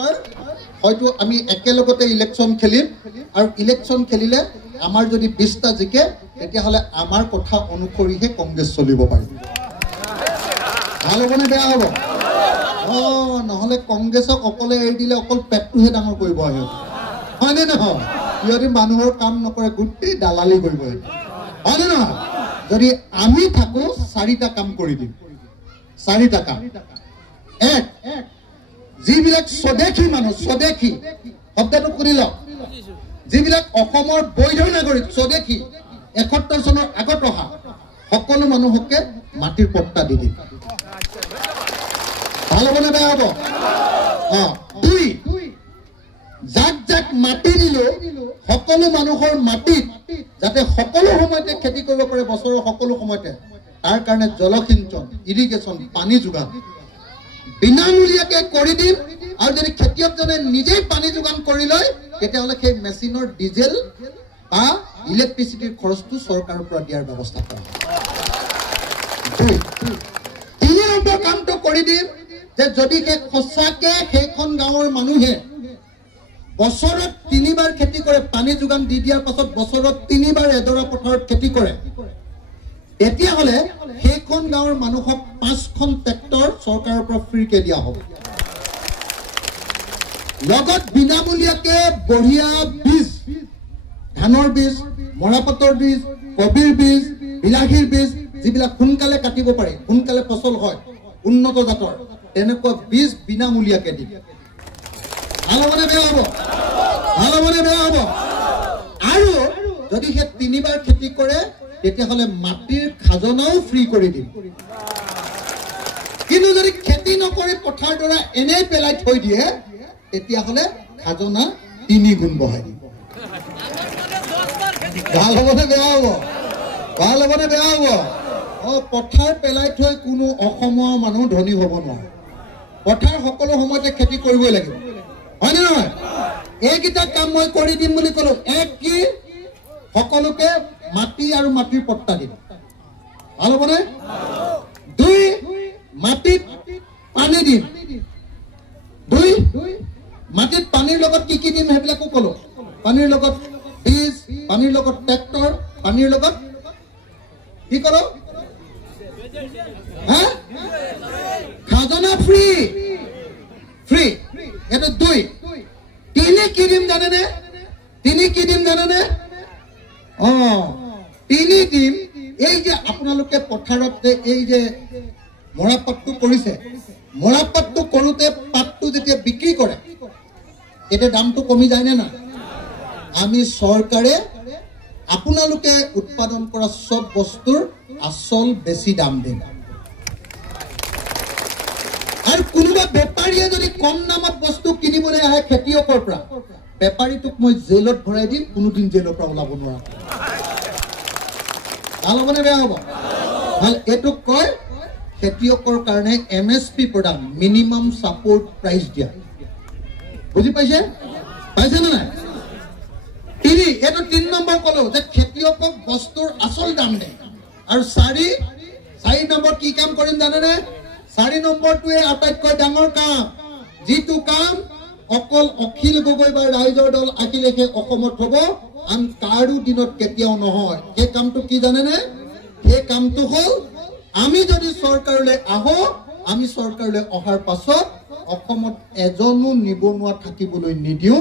এইবাৰ হয়তো আমি একেলগতে ইলেকশ্যন খেলিম আৰু ইলেকশ্যন খেলিলে আমাৰ যদি 20টা জিকে তেতিয়াহ'লে আমাৰ কথা অনুসৰিহে কংগ্ৰেছ চলিব পাৰিব ভাল হ'বনে বেয়া হ'ব নহ'লে কংগ্ৰেছক অকলে এৰি দিলে অকল পেটটোহে ডাঙৰ কৰিব আহে হয়নে নহয় সিহঁতে মানুহৰ কাম নকৰে গোটেই দালালি কৰিব হয়নে নহয় যদি আমি থাকো 4টা কাম কৰি দিম 4টা কাম এক যিবিলাক স্বদেশী মানুহ স্বদেশী শব্দটো শুনি লওক যিবিলাক অসমৰ বৈধ নাগৰিক স্বদেশী 71 চনৰ আগত অহা সকলো মানুহকে মাটিৰ পট্টা দি দিম ভাল হ'বনে বেয়া হ'ব দুই যাক যাক মাটি দিলো সকলো মানুহৰ মাটিত যাতে সকলো সময়তে খেতি কৰিব পাৰে বছৰৰ সকলো সময়তে তাৰ কাৰণে জলসিঞ্চন ইৰিগেশ্যন পানী যোগান বিনামূলীয়াকে কৰি দিম আৰু যদি খেতিয়কজনে নিজেই পানী যোগান কৰি লয় তেতিয়াহ'লে সেই মেচিনৰ ডিজেল বা ইলেক্ট্ৰিচিটিৰ খৰচটো চৰকাৰৰ পৰা দিয়াৰ ব্যৱস্থা কৰা তিনি নম্বৰ কামটো কৰি দিম যে যদি সঁচাকে সেইখন গাঁৱৰ মানুহে বছৰত 3বাৰ খেতি কৰে পানী যোগান দি দিয়াৰ পাছত বছৰত 3বাৰ এডৰা পথাৰত খেতি কৰে তেতিয়াহ'লে সেইখন গাঁৱৰ মানুহক 5খন ট্ৰেক্টৰ চৰকাৰৰ পৰা ফ্ৰীকে দিয়া হ'ব লগত বিনামূলীয়াকে বঢ়িয়া বীজ ধানৰ বীজ মৰাপাতৰ বীজ কবিৰ বীজ বিলাহীৰ বীজ যিবিলাক সোনকালে কাটিব পাৰে সোনকালে ফচল হয় উন্নত জাতৰ তেনেকুৱা বীজ বিনামূলীয়াকে দিম ভাল হ'বনে বেয়া হ'ব ভাল হ'বনে বেয়া হ'ব আৰু যদি সেই 3বাৰ খেতি কৰে তেতিয়াহ'লে মাটিৰ খাজনাও ফ্ৰী কৰি দিম কিন্তু যদি খেতি নকৰি পথাৰ দৰা এনেই পেলাই থৈ দিয়ে তেতিয়াহ'লে খাজনা 3 গুণ বঢ়াই দিম ভাল হ'বনে বেয়া হ'ব ভাল হ'বনে বেয়া হ'ব পথাৰ পেলাই থৈ কোনো অসমৰ মানুহ ধনী হ'ব নোৱাৰে পথাৰ সকলো সময়তে খেতি কৰিবই লাগিব হয়নে নহয় এইকেইটা কাম মই কৰি দিম বুলি ক'লো এক কি সকলোকে মাটি আৰু মাটিৰ পট্টা দিম ভাল হ'বনে দুই মাটিত পানী দিম দুই মাটিত পানীৰ লগত কি কি দিম সেইবিলাকো ক'লো পানীৰ লগত বীজ পানীৰ লগত ট্ৰেক্টৰ পানীৰ লগত কি ক'লো খাজনা ফ্ৰী ফ্ৰী এটা দুই তিনি কি দিম জানেনে তিনি দিম এই যে আপোনালোকে পথাৰত যে এই যে মৰাপাতটো কৰিছে মৰাপাতটো কৰোঁতে পাতটো যেতিয়া বিক্ৰী কৰে তেতিয়া দামটো কমি যায় নে না আমি চৰকাৰে আপোনালোকে উৎপাদন কৰা সব বস্তুৰ আসল বেছি দাম দিম আৰু কোনোবা বেপাৰীয়ে যদি কম দামত বস্তু কিনিবলৈ আহে খেতিয়কৰ পৰা বেপাৰীটোক মই জেলত ভৰাই দিম কোনোদিন জেলৰ পৰা ওলাব নোৱাৰা ভাল হ'বনে বেয়া হ'ব ভাল এইটোক কয় খেতিয়কৰ কাৰণে MSP প্ৰদান মিনিমাম ছাপোৰ্ট প্ৰাইচ দিয়া বুজি পাইছে নে নাই তিনি এইটো 3 নম্বৰ ক'লো যে খেতিয়কক বস্তুৰ আসল দাম দে আৰু 4 নম্বৰ কি কাম কৰিম জানেনে 4 নম্বৰটোৱে আটাইতকৈ ডাঙৰ কাম যিটো কাম অকল অখিল গগৈ বা ৰাইজৰ দল আহিলেহে অসমত হ'ব আন কাৰো দিনত কেতিয়াও নহয় সেই কামটো কি জানেনে সেই কামটো হ'ল আমি যদি চৰকাৰলৈ আহো আমি চৰকাৰলৈ অহাৰ পাছত অসমত এজনো নিবনুৱা থাকিবলৈ নিদিওঁ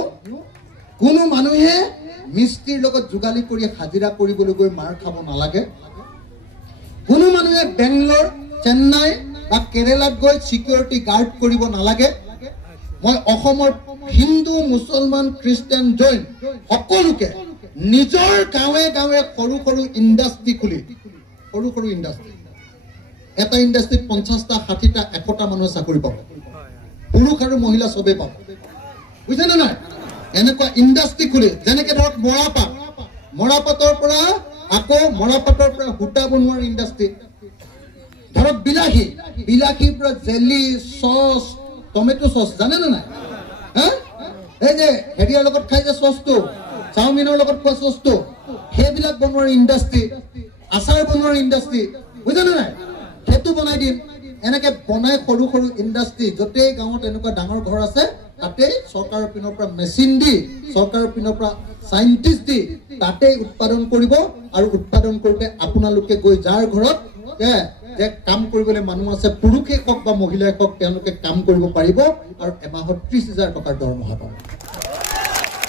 কোনো মানুহে মিস্ত্ৰীৰ লগত যোগালী কৰি হাজিৰা কৰিবলৈ গৈ মাৰ খাব নালাগে কোনো মানুহে বেংগলোৰ চেন্নাই বা কেৰেলাত গৈ সিকিউৰিটি গাৰ্ড কৰিব নালাগে মই অসমৰ হিন্দু মুছলমান খ্ৰীষ্টান জৈন সকলোকে নিজৰ গাঁৱে গাঁৱে সৰু সৰু ইণ্ডাষ্ট্ৰি খুলি সৰু ইণ্ডাষ্ট্ৰি এটা ইণ্ডাষ্ট্ৰিত 50টা 60টা 100টা মানুহ চাকৰি পাব পুৰুষ আৰু মহিলা সবে পাব বুজিছেনে নাই এনেকুৱা ইণ্ডাষ্ট্ৰি খুলি যেনেকৈ ধৰক মৰাপাতৰ পৰা আকৌ মৰাপাতৰ পৰা সূতা বনোৱাৰ ইণ্ডাষ্ট্ৰি ধৰক বিলাহীৰ পৰা জেলি চচ টমেটো চচ জানেনে নাই এই যে হেৰিয়াৰ লগত খাই যে চচটো চাওমিনৰ লগত খোৱা চচটো সেইবিলাক বনোৱাৰ ইণ্ডাষ্ট্ৰি আচাৰ বনোৱাৰ ইণ্ডাষ্ট্ৰি বুজিছেনে নাই সেইটো বনাই দিম এনেকৈ বনাই সৰু ইণ্ডাষ্ট্ৰি য'তেই গাঁৱত এনেকুৱা ডাঙৰ ঘৰ আছে তাতে চৰকাৰৰ পিনৰ পৰা মেচিন দি চৰকাৰৰ পিনৰ পৰা সাইন্টিষ্ট দি তাতে উৎপাদন কৰিব আৰু উৎপাদন কৰোতে আপোনালোকে গৈ যাৰ ঘৰত যে কাম কৰিবলৈ মানুহ আছে পুৰুষে হওক বা মহিলাই হওক তেওঁলোকে কাম কৰিব পাৰিব আৰু এমাহত 30,000 টকাৰ দৰমহা পাব